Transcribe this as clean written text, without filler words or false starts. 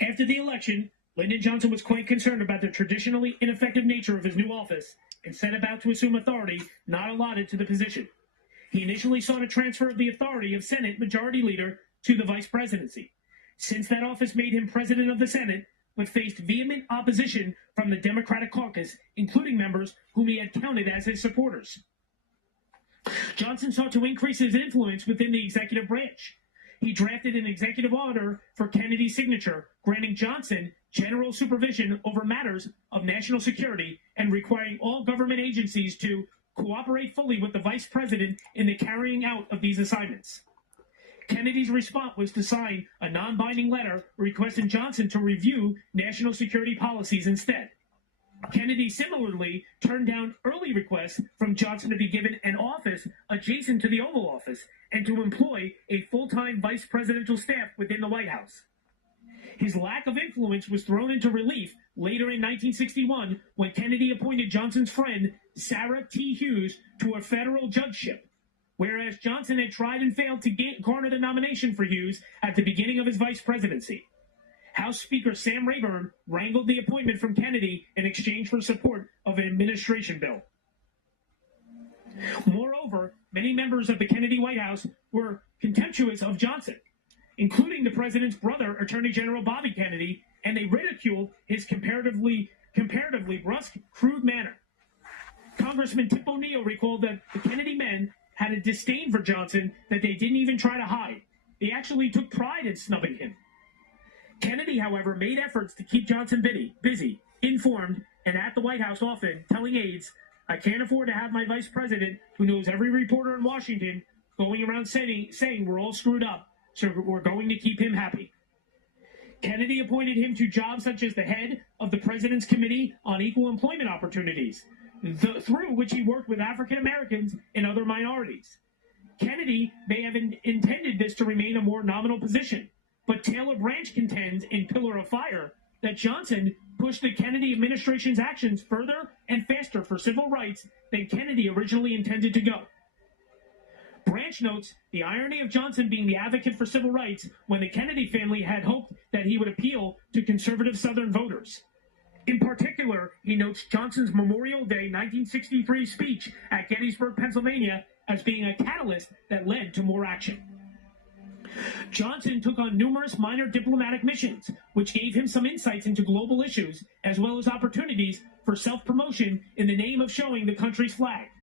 After the election, Lyndon Johnson was quite concerned about the traditionally ineffective nature of his new office and set about to assume authority not allotted to the position. He initially sought a transfer of the authority of Senate Majority Leader to the Vice-Presidency, since that office made him President of the Senate, but faced vehement opposition from the Democratic Caucus, including members whom he had counted as his supporters. Johnson sought to increase his influence within the executive branch. He drafted an executive order for Kennedy's signature, granting Johnson general supervision over matters of national security and requiring all government agencies to cooperate fully with the vice president in the carrying out of these assignments. Kennedy's response was to sign a non-binding letter requesting Johnson to review national security policies instead. Kennedy similarly turned down early requests from Johnson to be given an office adjacent to the Oval Office and to employ a full-time vice presidential staff within the White House. His lack of influence was thrown into relief later in 1961 when Kennedy appointed Johnson's friend Sarah Hughes to a federal judgeship, whereas Johnson had tried and failed to garner the nomination for Hughes at the beginning of his vice presidency. House Speaker Sam Rayburn wrangled the appointment from Kennedy in exchange for support of an administration bill. Moreover, many members of the Kennedy White House were contemptuous of Johnson, including the president's brother, Attorney General Bobby Kennedy, and they ridiculed his comparatively brusque, crude manner. Congressman Tip O'Neill recalled that the Kennedy men had a disdain for Johnson that they didn't even try to hide. They actually took pride in snubbing him. Kennedy, however, made efforts to keep Johnson busy, informed, and at the White House often, telling aides, "I can't afford to have my vice president, who knows every reporter in Washington, going around saying we're all screwed up, so we're going to keep him happy." Kennedy appointed him to jobs such as the head of the President's Committee on Equal Employment Opportunities, through which he worked with African Americans and other minorities. Kennedy may have intended this to remain a more nominal position, but Taylor Branch contends in Pillar of Fire that Johnson pushed the Kennedy administration's actions further and faster for civil rights than Kennedy originally intended to go. Branch notes the irony of Johnson being the advocate for civil rights when the Kennedy family had hoped that he would appeal to conservative Southern voters. In particular, he notes Johnson's Memorial Day 1963 speech at Gettysburg, Pennsylvania, as being a catalyst that led to more action. Johnson took on numerous minor diplomatic missions, which gave him some insights into global issues, as well as opportunities for self-promotion in the name of showing the country's flag.